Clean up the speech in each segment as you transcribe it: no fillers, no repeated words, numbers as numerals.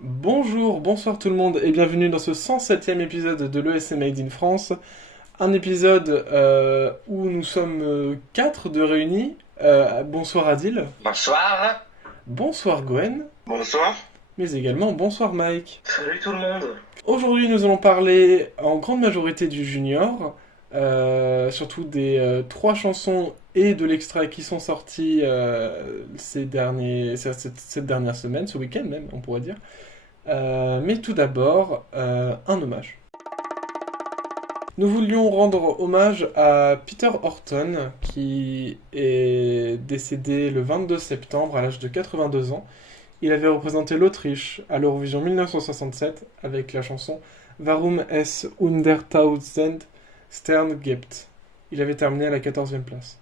Bonjour, bonsoir tout le monde et bienvenue dans ce 107e épisode de l'ESC Made in France. Un épisode où nous sommes 4 de réunis. Bonsoir Adil. Bonsoir. Bonsoir Gwen. Bonsoir. Mais également bonsoir Mike. Salut tout le monde. Aujourd'hui nous allons parler en grande majorité du junior, surtout des 3 chansons et de l'extrait qui sont sortis cette dernière semaine, ce week-end même on pourrait dire. Mais tout d'abord, un hommage. Nous voulions rendre hommage à Peter Horton, qui est décédé le 22 septembre à l'âge de 82 ans. Il avait représenté l'Autriche à l'Eurovision 1967 avec la chanson Warum es 100.000 Sterne gibt. Il avait terminé à la 14e place.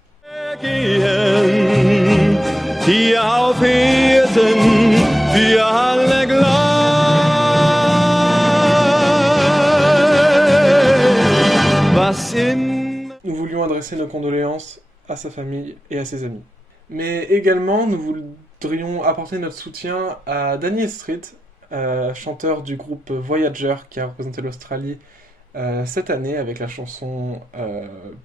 Nous voulions adresser nos condoléances à sa famille et à ses amis. Mais également, nous voudrions apporter notre soutien à Danny Street, chanteur du groupe Voyager qui a représenté l'Australie cette année avec la chanson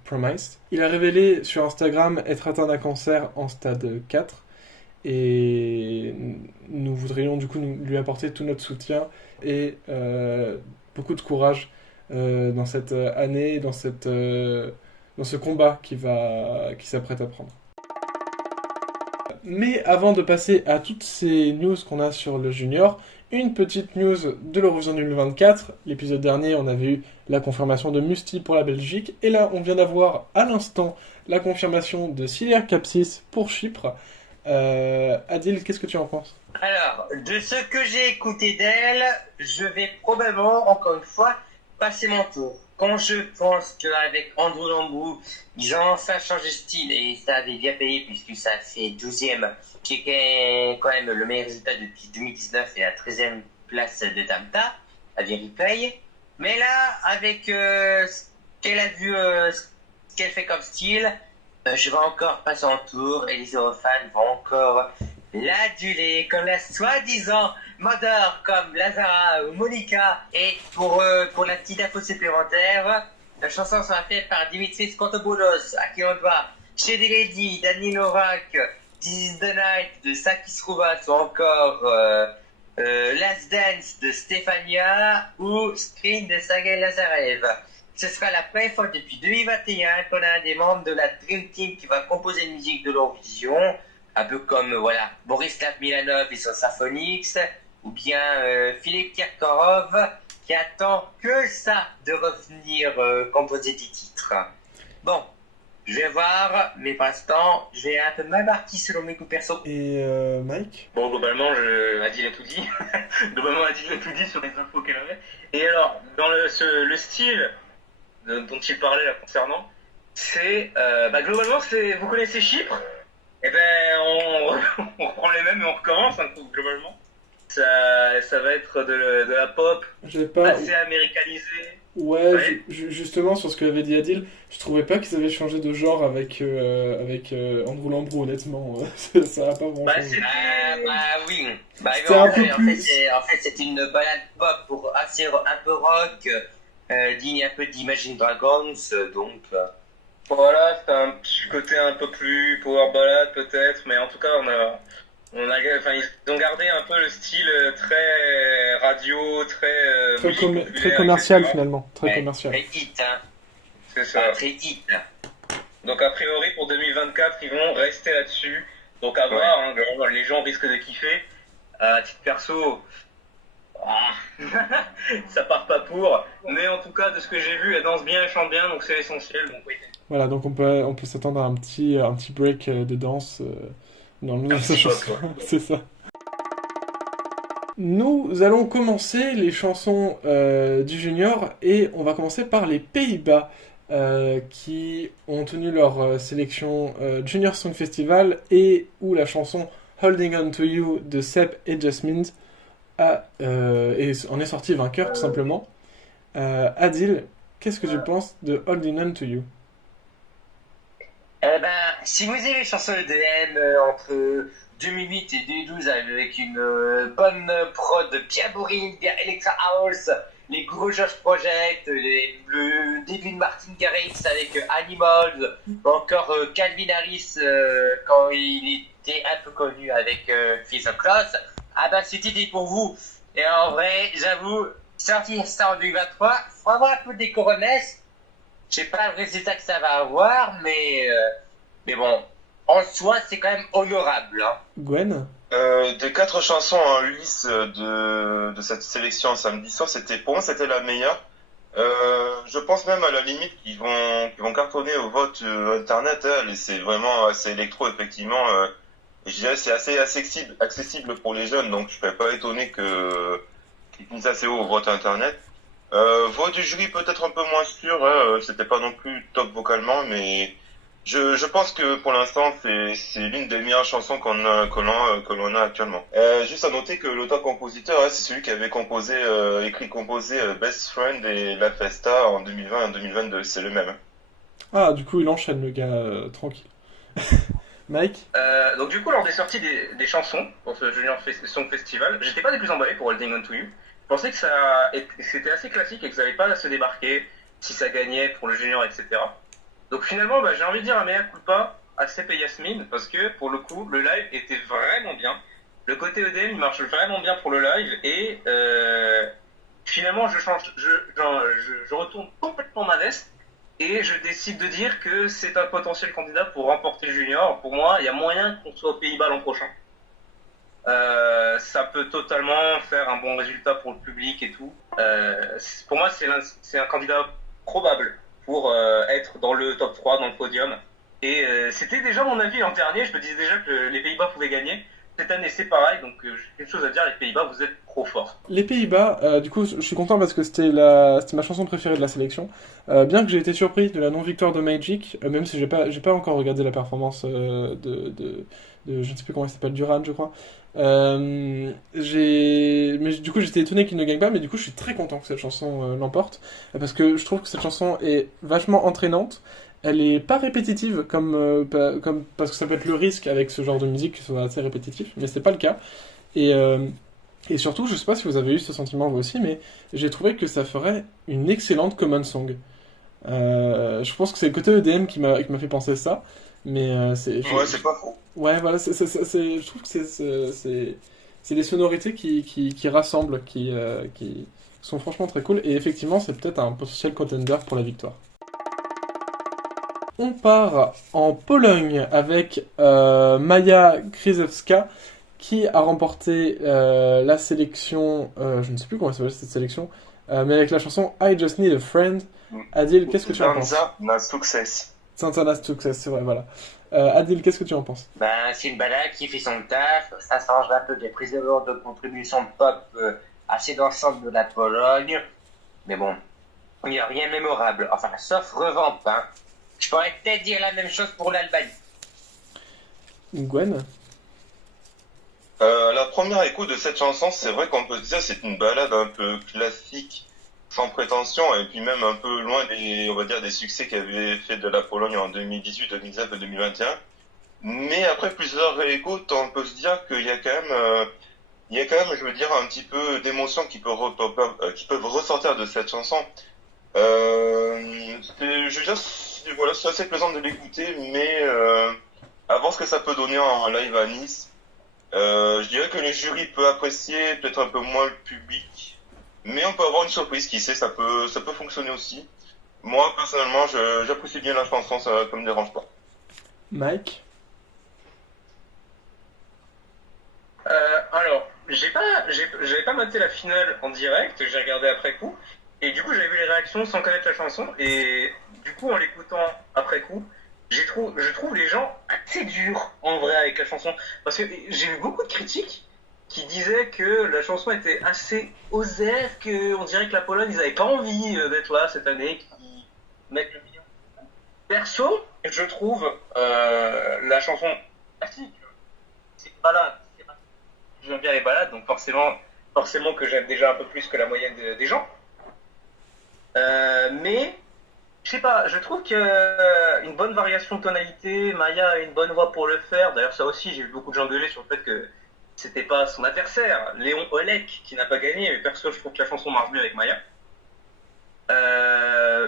Promise. Il a révélé sur Instagram être atteint d'un cancer en stade 4 et nous voudrions du coup lui apporter tout notre soutien et beaucoup de courage dans cette année, dans ce combat qui s'apprête à prendre. Mais avant de passer à toutes ces news qu'on a sur le junior, une petite news de l'Eurovision 2024. L'épisode dernier, on avait eu la confirmation de Musti pour la Belgique, et là, on vient d'avoir à l'instant la confirmation de Cilia Kapsis pour Chypre. Adil, qu'est-ce que tu en penses ? Alors, de ce que j'ai écouté d'elle, je vais probablement, encore une fois, passer mon tour. Quand je pense qu'avec Andrew Lambrou, ils ont enfin changé de style et ça avait bien payé puisque ça fait 12e, qui est quand même le meilleur résultat depuis 2019 et la 13e place de Tamta, à Replay. Mais là, avec ce qu'elle a vu, ce qu'elle fait comme style, je vais encore passer en tour et les Eurofans vont encore l'aduler comme la soi-disant mother comme Lazara ou Monica. Et pour la petite info supplémentaire, la chanson sera faite par Dimitris Kantopoulos, à qui on doit Shady Lady, Dani Novak, This is the Night de Sakis Rouvas ou encore Last Dance de Stefania ou Screen de Sergei Lazarev. Ce sera la première fois depuis 2021 qu'on a un des membres de la Dream Team qui va composer une musique de l'Eurovision, un peu comme Borislav Milanov et son Symphonix, ou bien Philippe Kirkorov qui attend que ça de revenir composer des titres. Bon, je vais voir, mais pour l'instant, j'ai un peu mal parti selon mes goûts perso. Et Mike ? Bon, globalement, Adil a tout dit. Adil a tout dit sur les infos qu'elle avait. Et alors, dans le style dont il parlait là concernant, c'est globalement, vous connaissez Chypre ? Eh ben, on reprend les mêmes et on recommence, hein, globalement. Ça va être de la pop assez américanisée. Ouais, justement, sur ce que avait dit Adil, je trouvais pas qu'ils avaient changé de genre avec Andrew Lambrou, honnêtement. Ça a pas vraiment changé. Oui. En fait, c'est une balade pop pour un peu rock, digne un peu d'Imagine Dragons, donc... Voilà, c'est un petit côté un peu plus power ballad peut-être, mais en tout cas ils ont gardé un peu le style très radio, très commercial etc. Finalement, très commercial. Très hit, hein. C'est ça. Très hit. Donc a priori pour 2024 ils vont rester là-dessus, donc à voir, hein, les gens risquent de kiffer. À titre perso, ça part pas pour, mais en tout cas de ce que j'ai vu, elle danse bien, elle chante bien, donc c'est l'essentiel. Donc oui. Voilà, donc on peut s'attendre à un petit break de danse dans cette chanson. C'est ça. Nous allons commencer les chansons du junior et on va commencer par les Pays-Bas qui ont tenu leur sélection Junior Song Festival et où la chanson Holding On To You de Sep et Jasmine en est sortie vainqueur tout simplement. Adil, qu'est-ce que tu penses de Holding On To You? Si vous avez les chansons EDM entre 2008 et 2012 avec une bonne prod bien boring, bien Electra House, les gros Josh Project, le David Martin Garrix avec Animals, ou encore Calvin Harris quand il était un peu connu avec Fils of Class, ah bah c'était dit pour vous. Et en vrai, j'avoue, sortir ça en 2023, faut avoir un peu des coronesses. Je sais pas le résultat que ça va avoir, mais bon, en soi, c'est quand même honorable. Hein. Gwen? Des 4 chansons en lice de cette sélection samedi soir, pour moi c'était la meilleure. Je pense même à la limite qu'ils vont cartonner au vote internet. Hein, et c'est vraiment assez électro effectivement. Je dirais c'est assez accessible pour les jeunes, donc je serais pas étonné qu'ils finissent assez haut au vote internet. Voix du jury peut-être un peu moins sûr, hein, c'était pas non plus top vocalement, mais je pense que pour l'instant c'est l'une des meilleures chansons que l'on a actuellement. Juste à noter que l'auteur-compositeur, hein, c'est celui qui avait composé Best Friend et La Festa en 2020 et en 2022, c'est le même. Hein. Ah, du coup, il enchaîne, le gars, tranquille. Mike? Donc du coup, lors des sorties des chansons pour ce Junior Song Festival, j'étais pas des plus emballé pour Holding On To You. Je pensais que c'était assez classique et que ça allait pas se démarquer si ça gagnait pour le junior, etc. Donc finalement, j'ai envie de dire un mea culpa à Sepp et Yasmine parce que pour le coup, le live était vraiment bien. Le côté EDM, il marche vraiment bien pour le live et finalement, je retourne complètement ma veste et je décide de dire que c'est un potentiel candidat pour remporter le junior. Pour moi, il y a moyen qu'on soit aux Pays-Bas l'an prochain. Ça peut totalement faire un bon résultat pour le public et tout. Pour moi, c'est un candidat probable pour être dans le top 3, dans le podium. Et c'était déjà mon avis l'an dernier. Je me disais déjà que les Pays-Bas pouvaient gagner. Cette année, c'est pareil. Donc, j'ai une chose à dire, les Pays-Bas, vous êtes trop forts. Les Pays-Bas, du coup, je suis content parce que c'était ma chanson préférée de la sélection. Bien que j'ai été surpris de la non-victoire de Magic, même si j'ai pas encore regardé la performance je ne sais plus comment il s'appelle, Duran, je crois. Mais du coup, j'étais étonné qu'il ne gagne pas, mais du coup, je suis très content que cette chanson l'emporte, parce que je trouve que cette chanson est vachement entraînante. Elle est pas répétitive parce que ça peut être le risque avec ce genre de musique que ce soit assez répétitif, mais c'est pas le cas. Et, euh, et surtout, je sais pas si vous avez eu ce sentiment vous aussi, mais j'ai trouvé que ça ferait une excellente common song. Je pense que c'est le côté EDM qui m'a fait penser ça, mais Ouais, c'est pas faux. ouais, voilà, je trouve que c'est des sonorités qui rassemblent, qui sont franchement très cool, et effectivement, c'est peut-être un potentiel contender pour la victoire. On part en Pologne avec Maja Krzyzewska qui a remporté la sélection, je ne sais plus comment elle s'appelle cette sélection, mais avec la chanson I Just Need a Friend. Adil, qu'est-ce que tu en penses? Danza na Success. Santana Success, c'est vrai, voilà. Adil, qu'est-ce que tu en penses? C'est une balade qui fait son taf. Ça change un peu des prises de contribution de pop assez dansantes de la Pologne. Mais bon, il n'y a rien de mémorable. Enfin, sauf revamp. Hein. Je pourrais peut-être dire la même chose pour l'Albanie. Gwen? La première écoute de cette chanson, c'est vrai qu'on peut se dire c'est une balade un peu classique, sans prétention, et puis même un peu loin on va dire, des succès qu'avait fait de la Pologne en 2018, 2019 et 2021. Mais après plusieurs réécoutes, on peut se dire qu'il y a quand même, je veux dire, un petit peu d'émotions qui peuvent ressortir de cette chanson. Je veux dire, voilà, c'est assez plaisant de l'écouter, mais à voir ce que ça peut donner en live à Nice. Je dirais que le jury peut apprécier, peut-être un peu moins le public, mais on peut avoir une surprise, qui sait, ça peut fonctionner aussi. Moi, personnellement, j'apprécie bien la chanson, ça me dérange pas. Mike? Alors, j'avais pas maté la finale en direct, j'ai regardé après coup, et du coup j'avais vu les réactions sans connaître la chanson, et du coup en l'écoutant après coup, je trouve les gens assez durs en vrai avec la chanson, parce que j'ai vu beaucoup de critiques qui disaient que la chanson était assez osée, qu'on dirait que la Pologne ils avaient pas envie d'être là cette année, qu'ils mettent le million. Perso, je trouve la chanson classique, c'est une balade. J'aime bien les balades, donc forcément que j'aime déjà un peu plus que la moyenne des gens. Mais je sais pas, je trouve qu'il une bonne variation de tonalité, Maya a une bonne voix pour le faire. D'ailleurs, ça aussi, j'ai vu beaucoup de gens gueuler sur le fait que c'était pas son adversaire, Léon Olek, qui n'a pas gagné. Mais perso, je trouve que la chanson marche mieux avec Maya.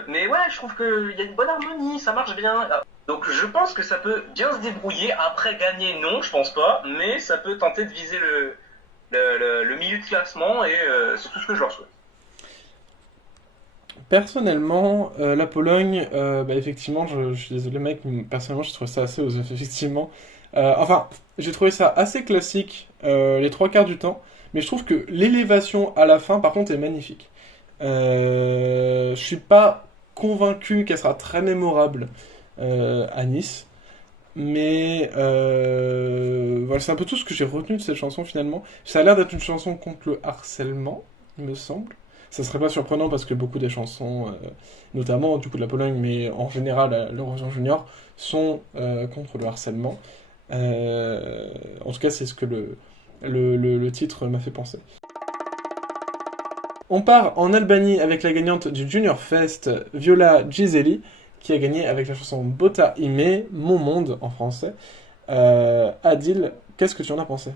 Mais ouais, je trouve qu'il y a une bonne harmonie, ça marche bien. Donc je pense que ça peut bien se débrouiller. Après gagner, non, je pense pas. Mais ça peut tenter de viser le milieu de classement et c'est tout ce que je leur souhaite. Personnellement, la Pologne, effectivement, je suis désolé mec, mais personnellement je trouve ça assez osé, effectivement. Enfin, j'ai trouvé ça assez classique les trois quarts du temps, mais je trouve que l'élévation à la fin, par contre, est magnifique. Je suis pas convaincu qu'elle sera très mémorable à Nice, mais voilà, c'est un peu tout ce que j'ai retenu de cette chanson finalement. Ça a l'air d'être une chanson contre le harcèlement, il me semble. Ça serait pas surprenant parce que beaucoup des chansons, notamment du coup de la Pologne, mais en général à l'Eurovision Junior, sont contre le harcèlement. En tout cas, c'est ce que le titre m'a fait penser. On part en Albanie avec la gagnante du Junior Fest, Viola Giseli, qui a gagné avec la chanson Bota Ime, Mon Monde en français. Adil, qu'est-ce que tu en as pensé?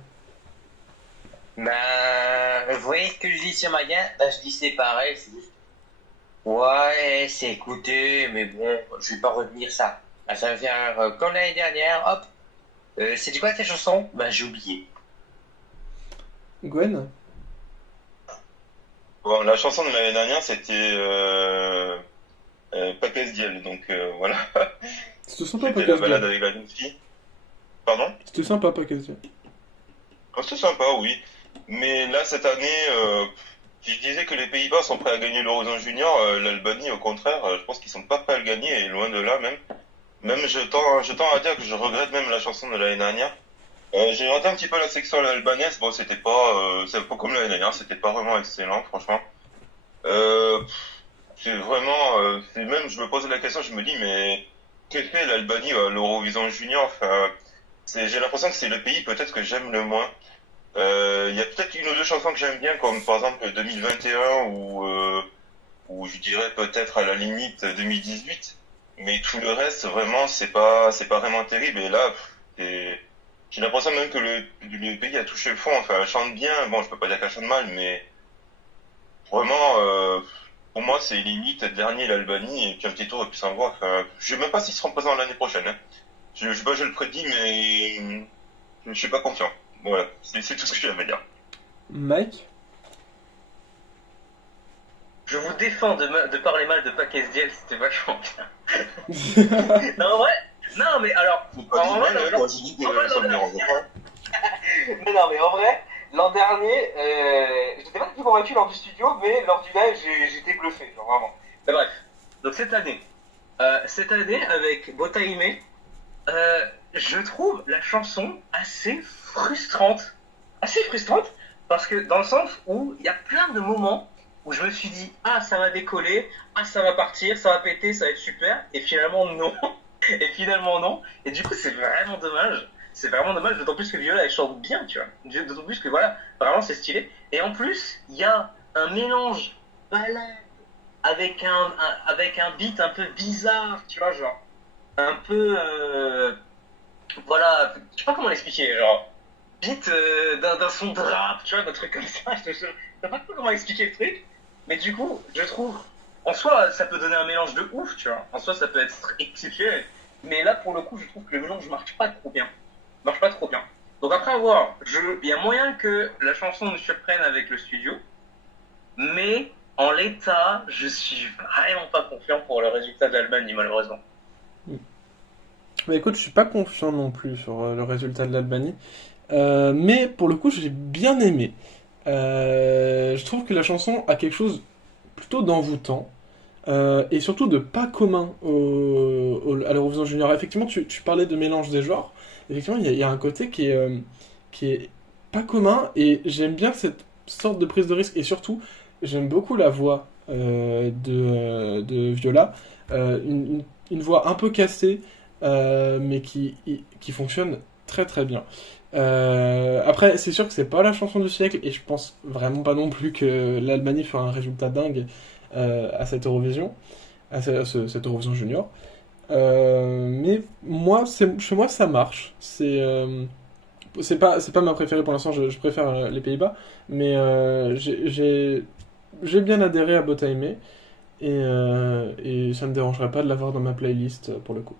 Vous voyez ce que je dis sur ma gain? Je dis c'est pareil, c'est juste. Ouais, c'est écouté, mais bon, je vais pas retenir ça. Ça va faire comme l'année dernière, hop. C'est quoi cette chanson? J'ai oublié. Gwen? Bon, la chanson de l'année dernière, c'était Paquez Diel, donc voilà. C'était sympa, C'était la balade avec la jeune fille. Pardon? C'était sympa, Paquez Diel. Oh, c'était sympa, oui. Mais là, cette année, je disais que les Pays-Bas sont prêts à gagner l'Eurovision Junior. L'Albanie, au contraire, je pense qu'ils sont pas prêts à le gagner, et loin de là même. Même je tends à dire que je regrette même la chanson de l'année dernière. J'ai raté un petit peu la section albanaise. Bon, c'était pas comme l'année dernière, c'était pas vraiment excellent, franchement. C'est vraiment, c'est même, je me pose la question, je me dis, mais que fait l'Albanie à l'Eurovision Junior? Enfin, j'ai l'impression que c'est le pays peut-être que j'aime le moins. Il y a peut-être une ou deux chansons que j'aime bien, comme par exemple 2021 ou je dirais peut-être à la limite 2018. Mais tout le reste, vraiment, c'est pas vraiment terrible. Et là, j'ai l'impression même que le pays a touché le fond. Enfin, elle chante bien. Bon, je peux pas dire qu'elle chante mal, mais vraiment, pour moi, c'est limite dernier l'Albanie et puis un petit tour et puis s'en voir. Enfin, je sais même pas s'ils seront présents l'année prochaine. Hein. Je sais pas, je le prédis, mais je suis pas confiant. Voilà, c'est tout ce que j'ai à dire. Mike? Je vous défends de parler mal de Paquez Diel, c'était vachement bien. Non, en vrai, non, mais alors. En vrai, moi j'ai dit que ça me dérange pas. Mais non, mais en vrai, l'an dernier, j'étais pas très convaincu lors du studio, mais lors du live, j'étais bluffé, genre vraiment. Mais bref, donc cette année avec Botaime, je trouve la chanson assez frustrante, parce que dans le sens où il y a plein de moments où je me suis dit ah ça va décoller, ah ça va partir, ça va péter, ça va être super, et finalement non, et du coup c'est vraiment dommage. C'est vraiment dommage, d'autant plus que Viola elle chante bien, tu vois. D'autant plus que voilà, vraiment c'est stylé. Et en plus, il y a un mélange balade avec un beat un peu bizarre, tu vois, genre un peu voilà, je sais pas comment l'expliquer, genre beat d'un son de rap, tu vois, d'un truc comme ça. Je sais pas comment expliquer le truc, mais du coup, je trouve en soi ça peut donner un mélange de ouf, tu vois. En soi ça peut être exceptionnel, mais là pour le coup, je trouve que le mélange marche pas trop bien. Donc après avoir, il y a moyen que la chanson nous surprenne avec le studio, mais en l'état, je suis vraiment pas confiant pour le résultat de l'Albanie, malheureusement. Bah écoute, je suis pas confiant non plus sur le résultat de l'Albanie, mais pour le coup, j'ai bien aimé. Je trouve que la chanson a quelque chose plutôt d'envoûtant. Et surtout de pas commun à l'Eurovision Junior. Effectivement, tu parlais de mélange des genres. Effectivement, il y a un côté qui est pas commun, et j'aime bien cette sorte de prise de risque, et surtout, j'aime beaucoup la voix de Viola. Une voix un peu cassée, mais qui fonctionne très très bien. Après, c'est sûr que c'est pas la chanson du siècle, et je pense vraiment pas non plus que l'Albanie fera un résultat dingue à cette Eurovision, cette Eurovision Junior. Mais moi, chez moi, ça marche. C'est pas ma préférée pour l'instant, je préfère les Pays-Bas, mais j'ai bien adhéré à Botaime et ça me dérangerait pas de l'avoir dans ma playlist pour le coup.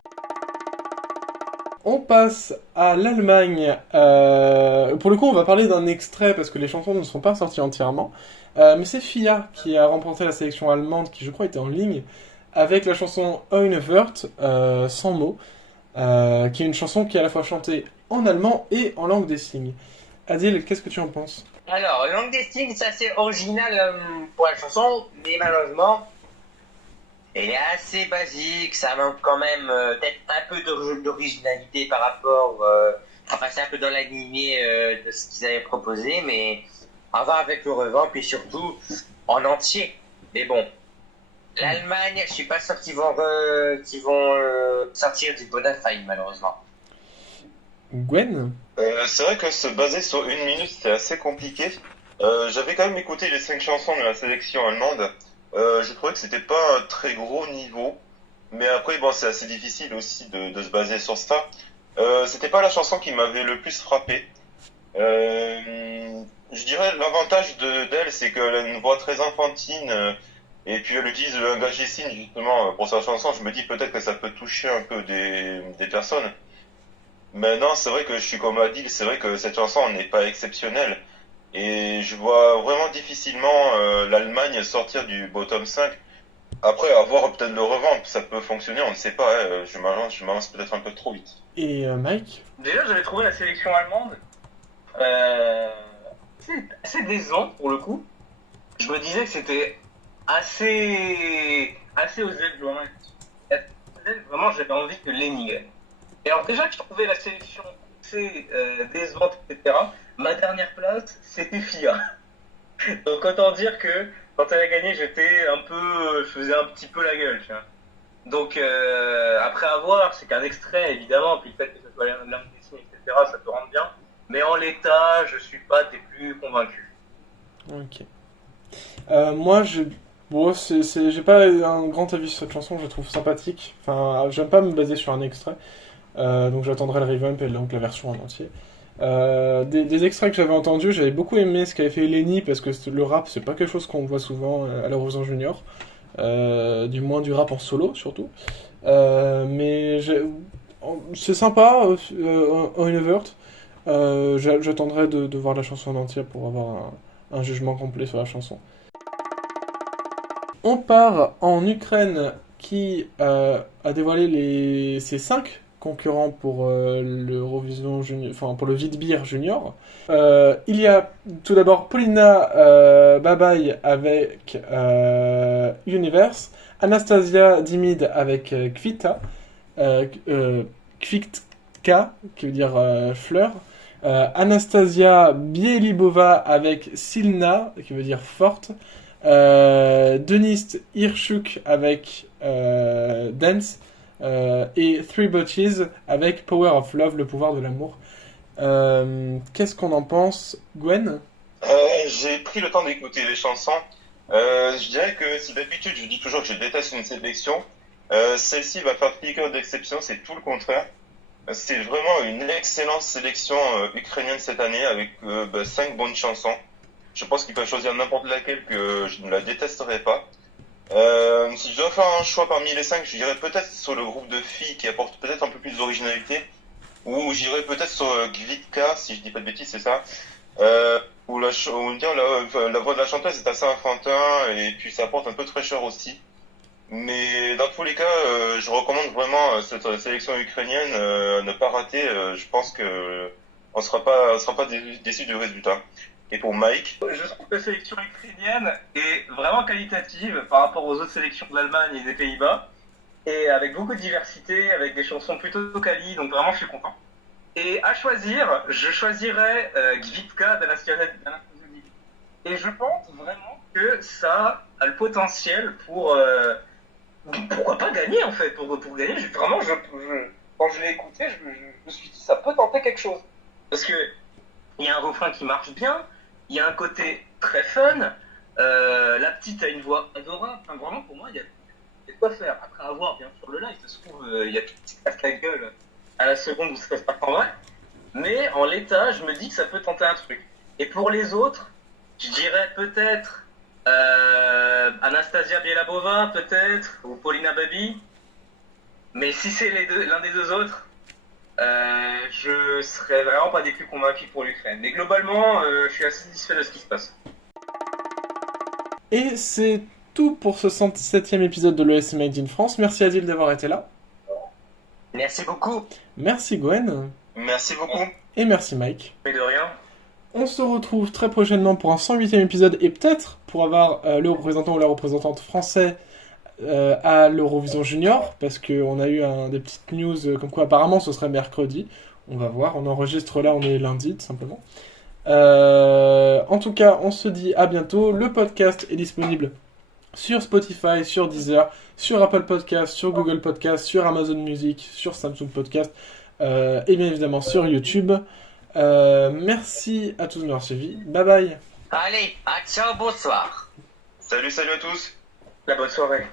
On passe à l'Allemagne. Pour le coup, on va parler d'un extrait parce que les chansons ne sont pas sorties entièrement. Mais c'est Fia qui a remporté la sélection allemande, qui je crois était en ligne, avec la chanson Ohne Wort, sans mots, qui est une chanson qui est à la fois chantée en allemand et en langue des signes. Adil, qu'est-ce que tu en penses? Alors, langue des signes, c'est assez original pour la chanson, mais malheureusement, elle est assez basique, ça manque quand même peut-être un peu d'originalité par rapport, enfin c'est un peu dans la lignée de ce qu'ils avaient proposé, mais à voir avec le revent, puis surtout en entier. Mais bon, l'Allemagne, je suis pas sûr qu'ils vont, sortir du bonne faille malheureusement. Gwen? C'est vrai que se baser sur une minute, c'est assez compliqué. J'avais quand même écouté les 5 chansons de la sélection allemande. Je trouvais que c'était pas un très gros niveau, mais après bon c'est assez difficile aussi de se baser sur ça. C'était pas la chanson qui m'avait le plus frappé. Je dirais l'avantage d'elle c'est qu'elle a une voix très enfantine et puis elle utilise le langage des signes justement pour sa chanson. Je me dis peut-être que ça peut toucher un peu des personnes. Mais non, c'est vrai que je suis comme Adil, c'est vrai que cette chanson n'est pas exceptionnelle. Et je vois vraiment difficilement l'Allemagne sortir du bottom 5. Après, avoir peut-être le revendre, ça peut fonctionner, on ne sait pas. Hein, je m'avance peut-être un peu trop vite. Et Mike? Déjà, j'avais trouvé la sélection allemande assez décevant pour le coup. Je me disais que c'était assez osé, vraiment j'avais envie que Lenny gagne. Et alors déjà que je trouvais la sélection assez décevante, etc., ma dernière place, c'était Fia. Donc autant dire que quand elle a gagné, je faisais un petit peu la gueule, tu vois. Donc après avoir, c'est qu'un extrait évidemment, puis le fait que ce soit l'un des signes, etc., ça te rend bien. Mais en l'état, je suis pas des plus convaincus. Ok. Moi, j'ai pas un grand avis sur cette chanson, je la trouve sympathique. Enfin, j'aime pas me baser sur un extrait. Donc j'attendrai le revamp et donc la version en entier. Des extraits que j'avais entendus, j'avais beaucoup aimé ce qu'avait fait Lenny parce que le rap c'est pas quelque chose qu'on voit souvent à l'Eurovision Junior, du moins du rap en solo surtout. Mais c'est sympa, Univert. J'attendrai de voir la chanson en entier pour avoir un jugement complet sur la chanson. On part en Ukraine qui a dévoilé ses 5 concurrents pour l'Eurovision Junior, enfin pour le Vidbir Junior. Il y a tout d'abord Polina Babai avec Universe, Anastasia Dimid avec Kvita, Kvitka qui veut dire fleur, Anastasia Bielibova avec Silna qui veut dire forte, Denis Hirschuk avec Dance, et Three Butches avec Power of Love, le pouvoir de l'amour. Qu'est-ce qu'on en pense, Gwen? J'ai pris le temps d'écouter les chansons. Je dirais que si d'habitude je dis toujours que je déteste une sélection, celle-ci va faire figure d'exception, c'est tout le contraire. C'est vraiment une excellente sélection ukrainienne cette année avec 5 bonnes chansons. Je pense qu'ils peuvent choisir n'importe laquelle que je ne la détesterai pas. Si je dois faire un choix parmi les 5, je dirais peut-être sur le groupe de filles qui apporte peut-être un peu plus d'originalité, ou j'irais peut-être sur Gvitka, si je dis pas de bêtises, c'est ça, où la voix de la chanteuse est assez enfantin, et puis ça apporte un peu de fraîcheur aussi. Mais dans tous les cas, je recommande vraiment cette sélection ukrainienne, ne pas rater, je pense que on sera pas déçu du résultat. Et pour Mike, je trouve que la sélection ukrainienne est vraiment qualitative par rapport aux autres sélections de l'Allemagne et des Pays-Bas, et avec beaucoup de diversité, avec des chansons plutôt quali, donc vraiment je suis content. Et à choisir, je choisirais Gvitka d'Anastasia Dimid. Et je pense vraiment que ça a le potentiel pour pourquoi pas gagner en fait, pour gagner. Quand je l'ai écouté, je me suis dit ça peut tenter quelque chose. Parce que il y a un refrain qui marche bien, il y a un côté très fun, La petite a une voix adorable. Enfin, vraiment, pour moi, il y a de quoi faire. Après avoir, bien sûr, le live, ça se trouve, il y a tout qui se casse la gueule à la seconde où ça se passe pas en vrai. Mais en l'état, je me dis que ça peut tenter un truc. Et pour les autres, je dirais peut-être Anastasia Bielabova, peut-être, ou Paulina Babi. Mais si c'est l'un des deux autres, je serais vraiment pas des plus convaincus pour l'Ukraine. Mais globalement, je suis assez satisfait de ce qui se passe. Et c'est tout pour ce 107e épisode de l'ESC Made in France. Merci Adil d'avoir été là. Merci beaucoup. Merci Gwen. Merci beaucoup. Et merci Mike. Mais de rien. On se retrouve très prochainement pour un 108e épisode et peut-être pour avoir le représentant ou la représentante français à l'Eurovision Junior, parce qu'on a eu des petites news comme quoi apparemment ce serait mercredi. On va voir, on enregistre là, on est lundi tout simplement. En tout cas, on se dit à bientôt. Le podcast est disponible sur Spotify, sur Deezer, sur Apple Podcast, sur Google Podcast, sur Amazon Music, sur Samsung Podcast et bien évidemment sur YouTube. Merci à tous de m'avoir suivi. Bye bye. Allez, ciao, bonsoir. Salut à tous. La bonne soirée.